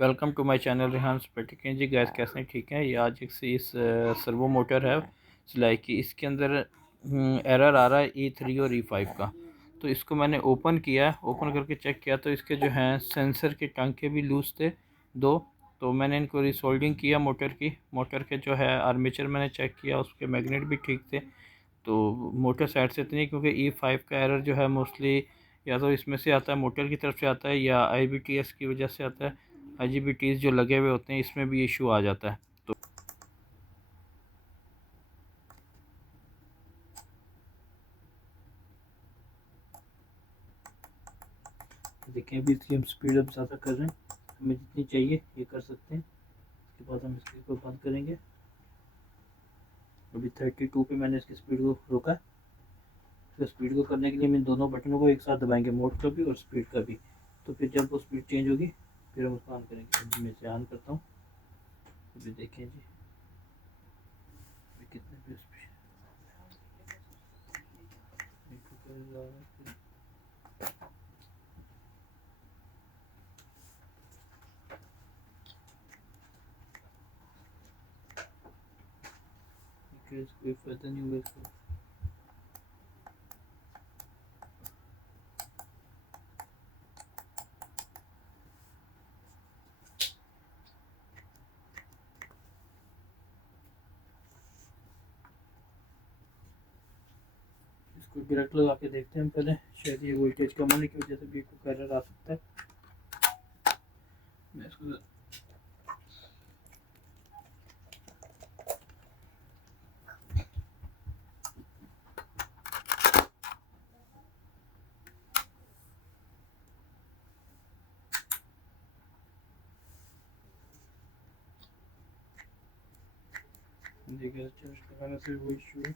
Welcome to my channel Rehan स्पेटिक ji. Guys कैसे हैं? ठीक है। ये आज एक इस सर्वो मोटर है सिलाई की। इसके अंदर एरर आ रहा है E3 और E5 का। तो इसको मैंने ओपन किया, ओपन करके चेक किया तो इसके जो हैं सेंसर के टांके भी लूज़ थे दो। तो मैंने इनको रिसोल्डिंग किया मोटर के जो है आर्मेचर मैंने चेक किया, उसके मैग्नेट भी ठीक थे। तो मोटर साइड से इतनी, क्योंकि E5 का एरर जो है मोस्टली या तो इसमें से आता है, मोटर की तरफ से आता है, या IBTS की वजह से आता है। IGBTs जो लगे हुए होते हैं इसमें भी इशू आ जाता है। तो देखिए, अभी इसकी हम स्पीड अब ज़्यादा कर रहे हैं, हमें जितनी चाहिए ये कर सकते हैं। उसके बाद हम इसको बंद करेंगे। अभी 32 पे मैंने इसकी स्पीड को रोका। तो स्पीड को करने के लिए मैं दोनों बटनों को एक साथ दबाएंगे, मोड का भी और स्पीड का भी। तो फिर जब वो स्पीड चेंज होगी फिर हम उसको ऑन करेंगे। अभी मैं इसे ऑन करता हूँ। अभी देखें जी, कितने पे कोई फायदा नहीं होगा इसको। इसको डायरेक्ट लगा के देखते हैं हम पहले, शायद ये वोल्टेज कम होने की वजह से भी कोई एरर आ सकता है। मैं इसको देखिए, चार्ज लगाने से वो इशू है।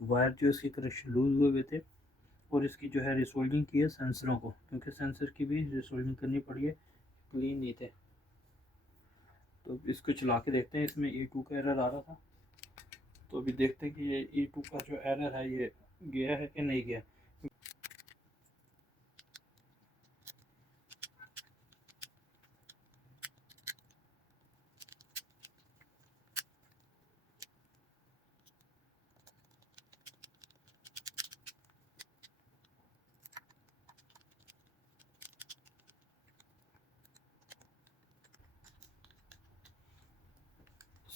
वायर जो इसके कनेक्शन लूज हुए थे, और इसकी जो है रिसोल्डिंग की है सेंसरों को, क्योंकि सेंसर की भी रिसोल्डिंग करनी पड़ी है, क्लीन नहीं थे। तो इसको चला के देखते हैं, इसमें E2 का एरर आ रहा था। तो अभी देखते हैं कि ये E2 का जो एरर है ये गया है कि नहीं गया।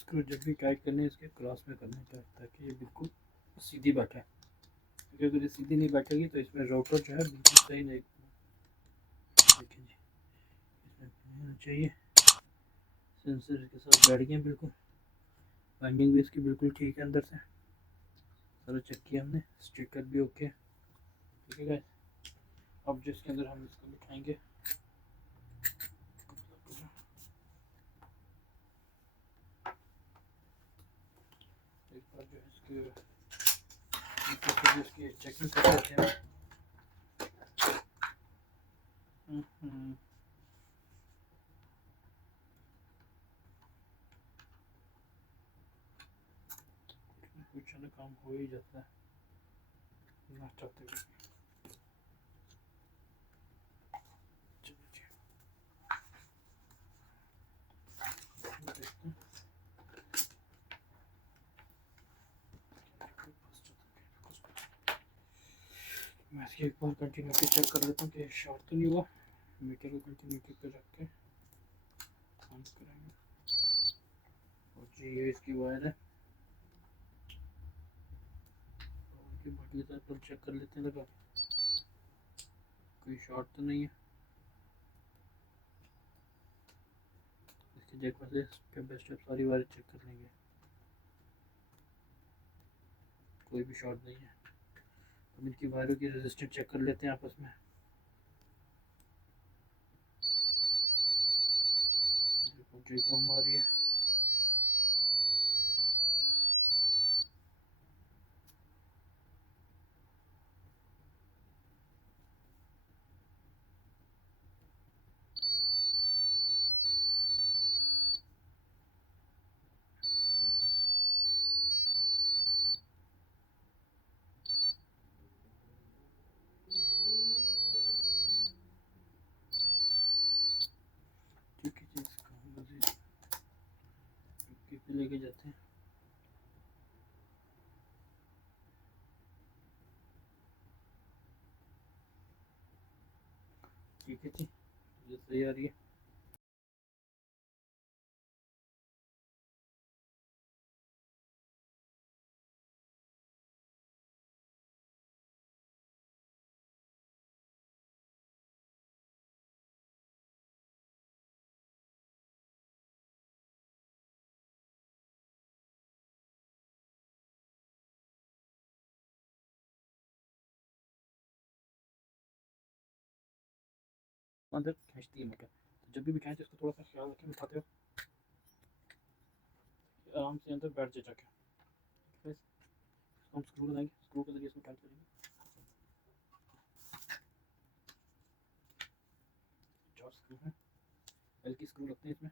इसको जब भी टाइट करने इसके क्रॉस में करना चाहिए ताकि ये बिल्कुल सीधी बैठे, क्योंकि अगर ये सीधी नहीं बैठेगी तो इसमें रोटर जो है बिल्कुल सही नहीं। देखिए जी, इसमें चाहिए। सेंसर के साथ बैठ गए बिल्कुल। बाइंडिंग भी इसकी बिल्कुल ठीक है, अंदर से सारा चेक किया हमने, स्टिकर भी ओके। ठीक है गाइस, अब जिसके अंदर हम इसको बिठाएंगे, एक बार जो है इसकी चेकिंग कर लेते हैं। कुछ ना काम हो ही जाता है ना चाहते हुए। मैं इसकी एक बार कंटिन्यूटी चेक कर लेता हूँ कि शॉर्ट तो नहीं हुआ। मीटर को कंटिन्यूटी पे रख के ऑन करेंगे। और जी ये इसकी वायर है, और बाकी पर चेक कर लेते हैं लगा कोई शॉर्ट तो नहीं है। इसकी जगह से स्टेप बाय स्टेप सारी वायर चेक कर लेंगे, कोई भी शॉर्ट नहीं है। अब इनकी वायरों की रेजिस्टेंस चेक कर लेते हैं आपस में। प्रॉब्लम आ रही है। ठीक है जी, इसको लेके जाते हैं। ठीक है जी, ये सही आ रही है। अंदर खींचती है मोटर, तो जब भी बिठाएं तो इसको थोड़ा सा ख्याल रखें, बिठाते हो आराम से अंदर बैठ जाए जाके। ठीक है, हम स्क्रू लगाएंगे, स्क्रू के जरिए इसको टाइट करेंगे। 4 स्क्रू हैं, एल की स्क्रू लगते हैं इसमें।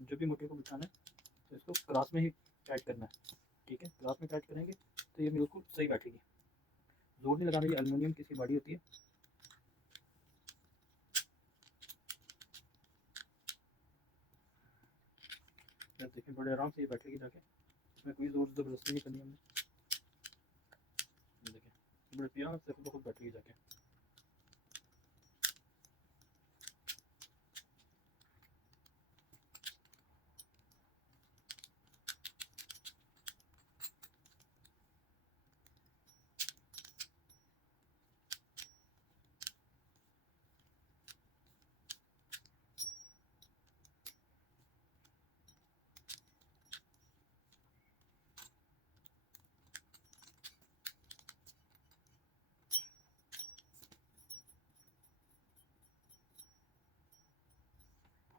जब भी मोटर को बिठाना है तो इसको क्रॉस में ही टाइट करना है। ठीक है, क्रॉस में टाइट करेंगे तो ये बिल्कुल सही बैठेगी। जोर नहीं लगाना, ये एल्युमिनियम की सी बॉडी होती है। देखिए बड़े आराम से ये बैठेगी जाके, इसमें कोई जोर ज़बरदस्ती नहीं करनी हमने। देखिए बड़े प्यार से खुद बैठेगी जाके।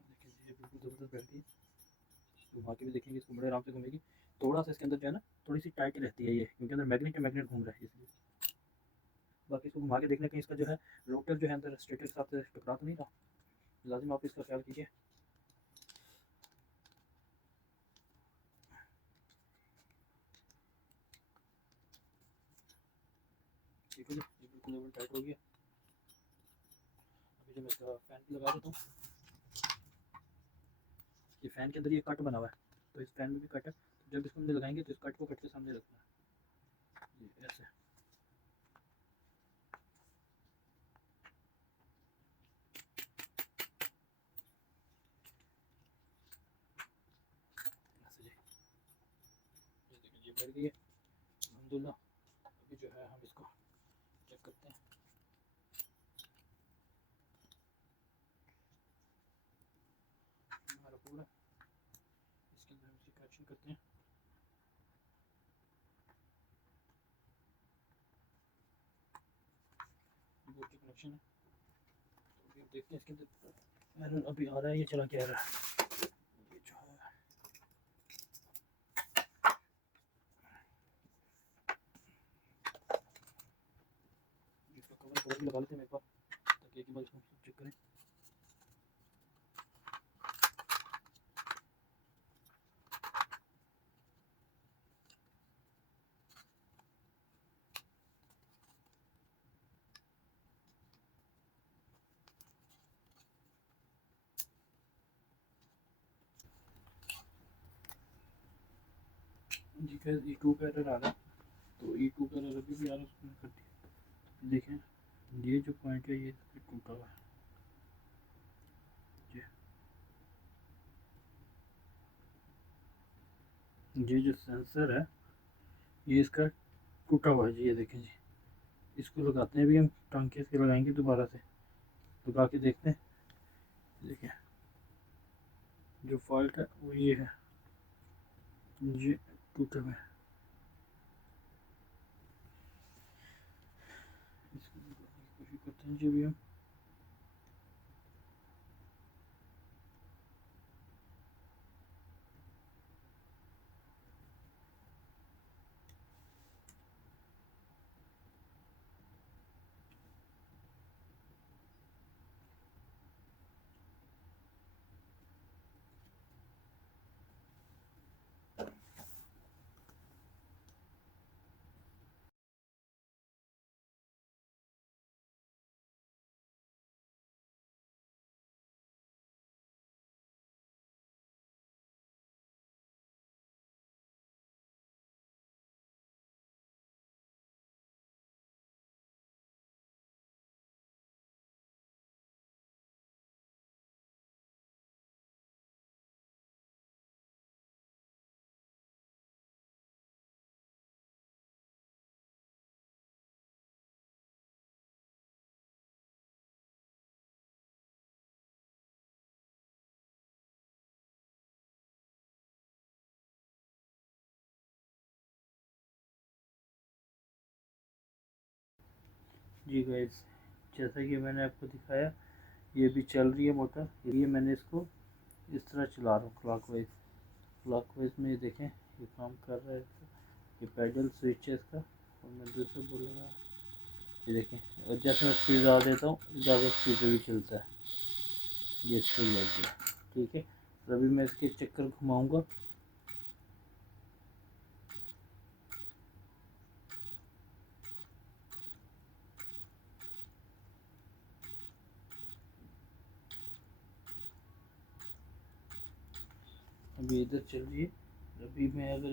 देखिए ये बिल्कुल ज़बरदस्त बैठती है। घुमा के भी देखेंगे, इसको बड़े आराम से घूमेगी। थोड़ा सा इसके अंदर जो है ना, थोड़ी सी टाइट रहती है ये, क्योंकि अंदर मैग्नेट घूम रहा है इसलिए। बाकी इसको घुमा के देखने कहीं इसका जो है रोटर जो है अंदर स्टेटर के साथ टकरा तो नहीं रहा, लाजिम आप इसका ख्याल कीजिए। ठीक है जी, ये बिल्कुल लेवल टाइट हो गया। अभी जो मैं इसका फैन भी लगा देता हूँ। ये फैन के अंदर ये कट बना हुआ है, तो इस फैन में भी कट है। तो जब इसको हम लगाएंगे तो इस कट को कट के सामने रखना है, ये ऐसे। बैठ गई है अल्हम्दुलिल्लाह। अभी जो है हम इसको चेक करते हैं। हमारा पूरा इसके अंदर हम इसकी कनेक्शन करते हैं। बोर्ड की कनेक्शन है, तो अभी देखते हैं इसके अंदर एरर अभी आ रहा है, ये चला के एरर ये जो है इसका कवर पूरा भी लगा लेते हैं एक बार, ताकि एक बार इसको चेक करें। जी का E2 का एरर आ रहा है, तो E2 का एरर अभी भी आ रहा है, उसको मैं करती है। देखें ये जो पॉइंट है ये टूटा हुआ है, ये जो सेंसर है ये इसका टूटा हुआ है जी। ये देखें जी, इसको लगाते हैं, अभी हम टांके से लगाएंगे दोबारा से, लगा के देखते हैं। देखें जो फॉल्ट है वो ये है, ये टूटा हुआ है। इसको कोशिश करते हैं जी अभी हम। जी गाइस, जैसा कि मैंने आपको दिखाया ये भी चल रही है मोटर। ये मैंने इसको इस तरह चला रहा हूँ क्लॉकवाइज में। ये देखें ये काम कर रहा है। ये पैडल स्विच है इसका, और मैं दूसरा बोलूँगा ये देखें, और जैसे मैं स्पीड ज़्यादा देता हूँ ज़्यादा स्पीड से भी चलता है। ये स्पीड लग गया, ठीक है। तो अभी मैं इसके चक्कर घुमाऊँगा, अभी इधर चल रही है। अभी मैं अगर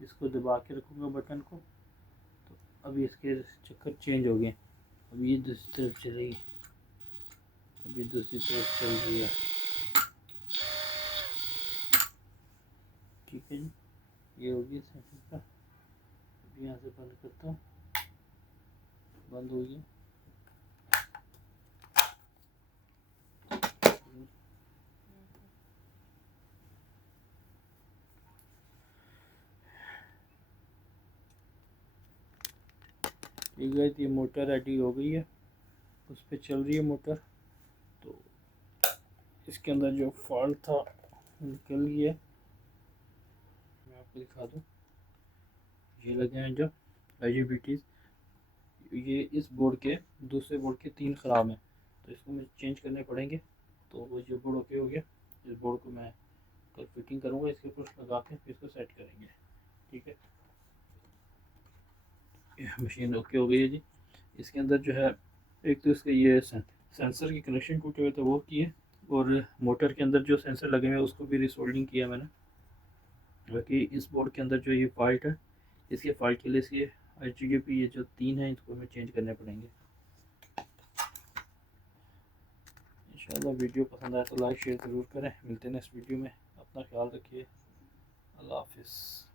इसको दबा के रखूँगा बटन को, तो अभी इसके चक्कर चेंज हो गए। अभी ये दूसरी तरफ चलेगी, अभी दूसरी तरफ चल रही है, ठीक है जी। ये होगी सेटिंग का। अभी यहाँ से बंद करता हूँ, बंद हो गया। ठीक है, ये मोटर रेडी हो गई है, उस पर चल रही है मोटर। तो इसके अंदर जो फॉल्ट था निकल गया। मैं आपको दिखा दूँ, ये लगे हैं जो IGBTs, ये इस बोर्ड के दूसरे बोर्ड के 3 ख़राब हैं, तो इसको मुझे चेंज करने पड़ेंगे। तो वो जो बोर्ड ओके हो गया, इस बोर्ड को मैं कल फिटिंग करूँगा, इसके ऊपर लगा के फिर इसको सेट करेंगे, ठीक है। मशीन ओके हो गई है जी। इसके अंदर जो है एक तो इसका ये सेंसर की कनेक्शन टूटे हुए थे वो किए, और मोटर के अंदर जो सेंसर लगे हुए हैं उसको भी रिसोल्डिंग किया मैंने। बाकी इस बोर्ड के अंदर जो ये फॉल्ट है, इसके फॉल्ट के लिए इसके IGBT ये जो 3 हैं इसको हमें चेंज करने पड़ेंगे। इंशाल्लाह वीडियो पसंद आए तो लाइक शेयर ज़रूर करें। मिलते हैं नेक्स्ट वीडियो में, अपना ख्याल रखिए। अल्लाह हाफिज़।